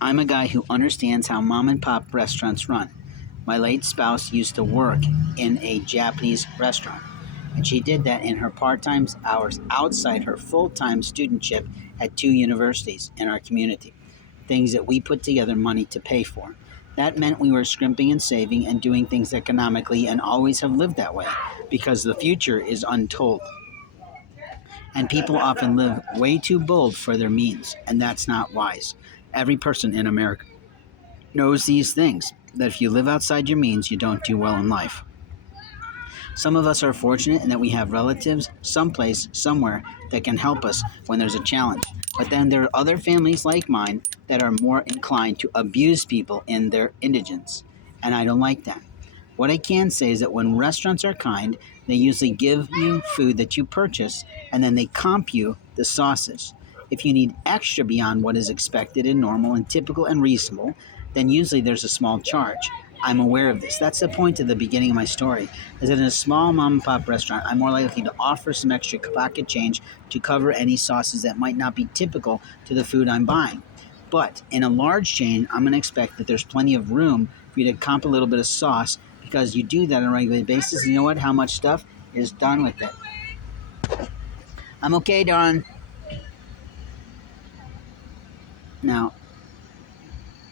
I'm a guy who understands how mom and pop restaurants run. My late spouse used to work in a Japanese restaurant, and she did that in her part time hours outside her full time studentship at two universities in our community, things that we put together money to pay for. That meant we were scrimping and saving and doing things economically and always have lived that way because the future is untold. And people often live way too bold for their means, and that's not wise. Every person in America knows these things that if you live outside your means, you don't do well in life. Some of us are fortunate in that we have relatives someplace, somewhere that can help us when there's a challenge. But then there are other families like mine that are more inclined to abuse people in their indigence. And I don't like that. What I can say is that when restaurants are kind, they usually give you food that you purchase and then they comp you the sauces. If you need extra beyond what is expected and normal and typical and reasonable, then usually there's a small charge. I'm aware of this. That's the point of the beginning of my story, is that in a small mom and pop restaurant, I'm more likely to offer some extra pocket change to cover any sauces that might not be typical to the food I'm buying. But in a large chain, I'm going to expect that there's plenty of room for you to comp a little bit of sauce because you do that on a regular basis. And you know what? How much stuff is done with it. I'm okay, Dawn. Now,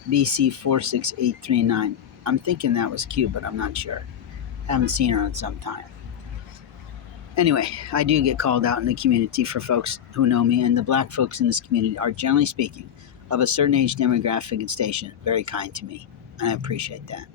BC46839. I'm thinking that was cute, but I'm not sure. Haven't seen her in some time. Anyway, I do get called out in the community for folks who know me, and the black folks in this community are, generally speaking, of a certain age demographic and station, very kind to me, and I appreciate that.